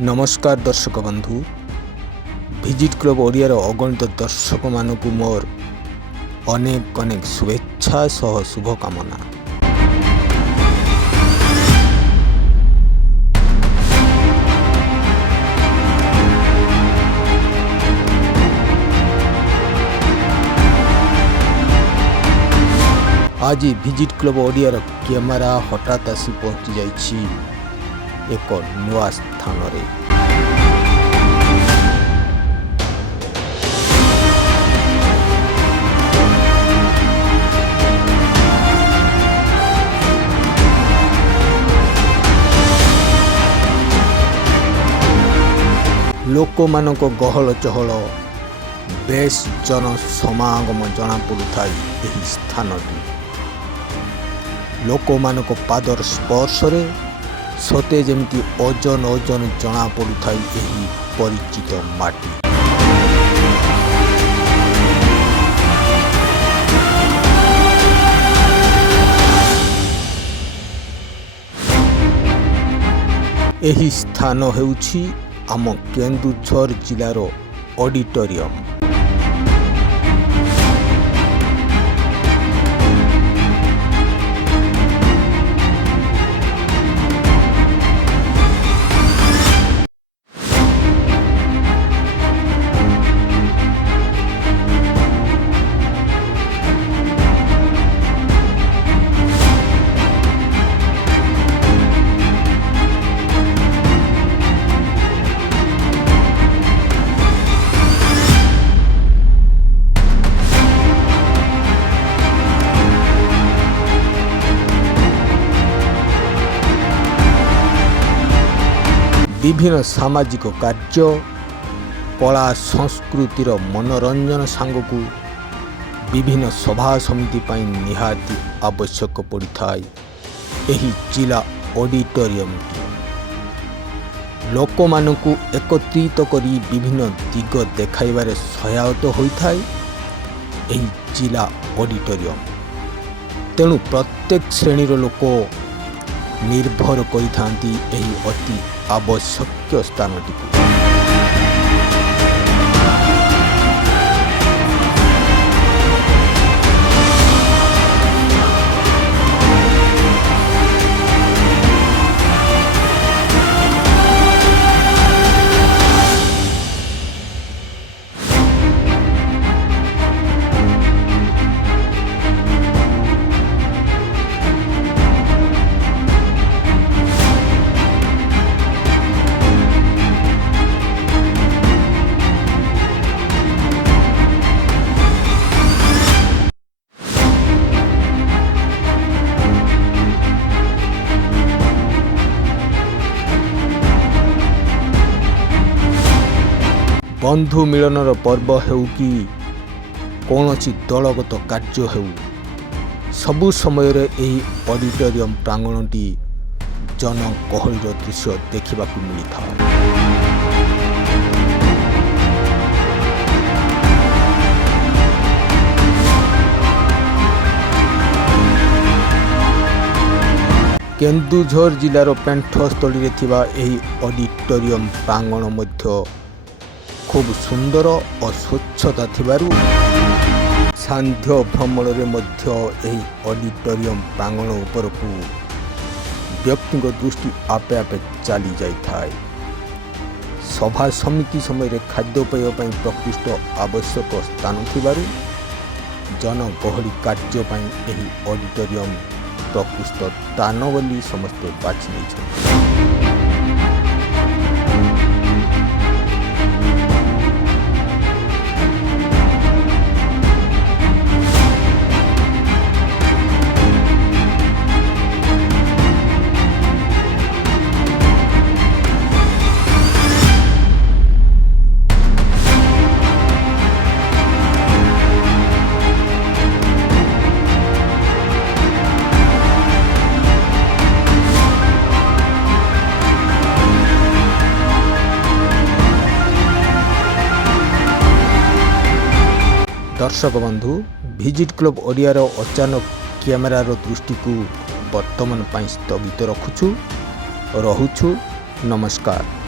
नमस्कार दर्शक बंधु भिजिट क्लब ओडियार अगणित दर्शक मानक मोर अनेक अनेक शुभेच्छा सह शुभकामना। आज भिजिट क्लब ओडियार कैमेरा हठात आसी पहुंची जाइछि एक नुआ स्थान रे। लोक मानक गहल चहल बेस जन समागम जना पड़ुथाय एही स्थानटी। लोक मानक पादर स्पर्श रे सते जेमती ओजन ओजन जना पड़ुथाय एही परिचित माटी। एही स्थान हेउछि आम केन्दुझर जिलार ऑडिटोरियम। विभिन्न सामाजिक कार्य कला संस्कृतिर मनोरंजन सांगकु विभिन्न सभा समिति पाई निहाती आवश्यक पड़िथाय एही जिला ऑडिटोरियम। लोक मानकु एकत्रित करी विभिन्न दिग देखाइबारे सहायता होइथाय एही जिला ऑडिटोरियम। तेणु प्रत्येक श्रेणीर लोक निर्भर करिथांती एही अति आवश्यक स्थानटिकु। बंधु मिलनर पर्व हेउ कि कौनसी दलगत कार्य हेउ सबु समय एही ऑडिटोरियम प्रांगणटी जन गहळीर दृश्य देखिबाकु मिलिथाय। केन्दुझर जिलार पेंठस्थली रे थिबा एही ऑडिटोरियम प्रांगण मध्य खूब सुंदर और स्वच्छता थिबारु सांध्य भ्रमण रे मध्य एही ऑडिटोरियम प्रांगण उपरकू व्यक्ति दृष्टि आपे आपे चली जाइथाय। सभा समिति समय खाद्यपेय प्रकृष्ट आवश्यक स्थान थिबारु जन गहली कार्य एही ऑडिटोरियम प्रकृष्ट स्थान बोली समस्ते बाछि नेछन। दर्शक बंधु भिजिट क्लब ओडियार अचानक कैमेरार दृष्टि को वर्तमान स्थगित रखुछु। नमस्कार।